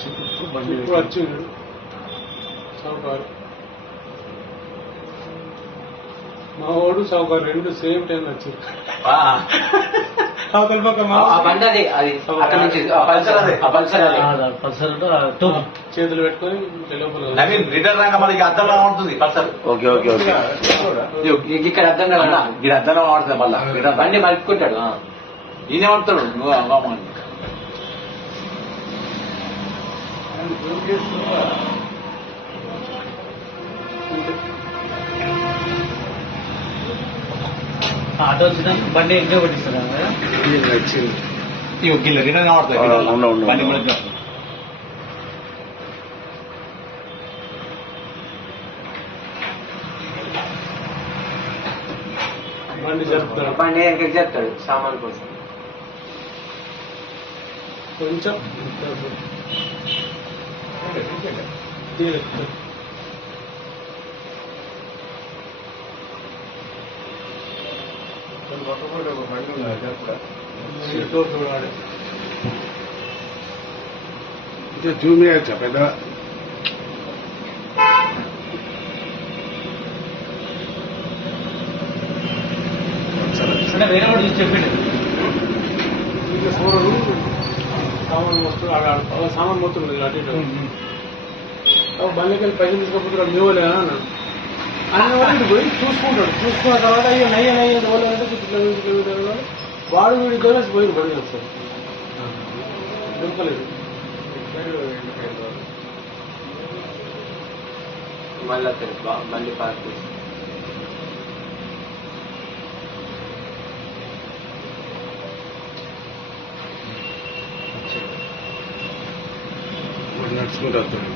ఇప్పుడు వచ్చిండు సౌకారు మా వాడు సౌకారు రెండు సేమ్ టైం వచ్చారు. చేతులు పెట్టుకొని రిటర్న్ రాగా మనకి అర్థంలో ఉంటుంది పల్సర్. ఓకే ఓకే ఓకే ఇక్కడ అర్థం కదా ఇక్కడ అర్థంలో వాడుతుంది. మళ్ళీ బండి మలుపుకుంటాడు ఈయన పడతాడు. నువ్వు ఆటో వచ్చిన బండి ఇంకా పట్టిస్తారా? రిటర్న్ కనబడుతుంది బండి బండి జరుపుతాడు. బండి వెనకకి చెప్తాడు సామాన్ కోసం. కొంచెం జూమ్ చేయొచ్చా పెద్ద అంటే వేరే వాడు చెప్పిండు సామాన్ మొత్తం సామాన్ మొత్తం అటు ఇటు బండికి వెళ్ళి పైసలు తీసుకపోతున్నాడు. మీ వాళ్ళే అన్నాడు. అన్ని వాళ్ళు పోయి చూసుకుంటాడు. చూసుకున్న తర్వాత అయ్యో నయ్య వాళ్ళంటే వాడు వీడి దొరేసి పోయి బండి వస్తాడు. దొరకలేదు. మళ్ళీ పార్క్ నడుచుకుంటూ వస్తాడు.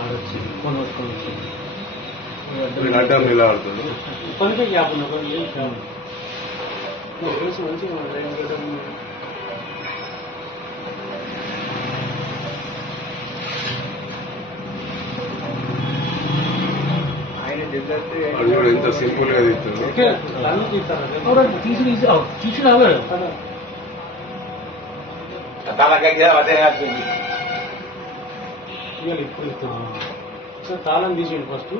ఆడొచ్చి ఫోన్ వస్తుంది అడ్డం ఇలా ఆడుతుంది. పనికే గ్యాప్ ఉన్నా పని మంచిగా అది కూడా ఎంత సింపుల్ గా తీస్తుంది. తీసుకురా ఇప్పుడు తాళం తీసిండు ఫస్ట్.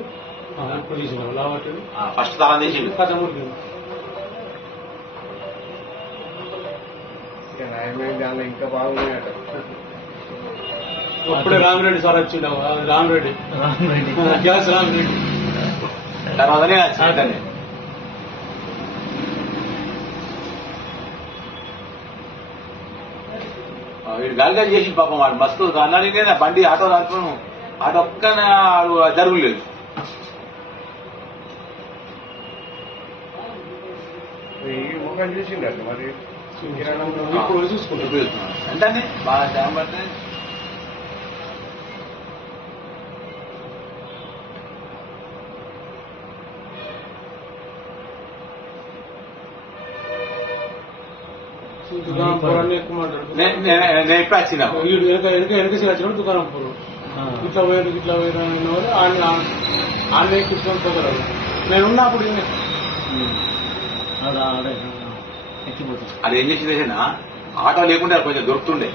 ఇప్పుడు తీసిన లావట్టు ఫస్ట్ తాళం తీసిండు. కథమూరికి ఇంకా బాగున్నాయట. అప్పుడే రామిరెడ్డి సార్ వచ్చిండు. రామిరెడ్డి గ్యాస్ రామిరెడ్డి తర్వాతనే వీడు గాలిగా చేసి పాపం వాడు మస్తు అన్నాడు. బండి ఆటో రాకపోను ఆటో ఒక్కనే జరుగులేదు. చూసిండ మరి ఇప్పుడు చూసుకుంటాడు. అంటే బాగా టైం పడితే దుకాణం ఎక్కువ మాట్లాడు. నేను ఎప్పుడు వచ్చినా వెనక వచ్చినప్పుడు దుకాణం పూర్వం ఇట్లా పోయాడు ఇట్లా పోయాడు అన్న వాళ్ళు ఆమె కూర్చొని పోతారు. నేను ఉన్నప్పుడు ఎక్కిపోతుంది. అది ఏం చేసింది ఆటో లేకుండా కొంచెం దొరుకుతుండే.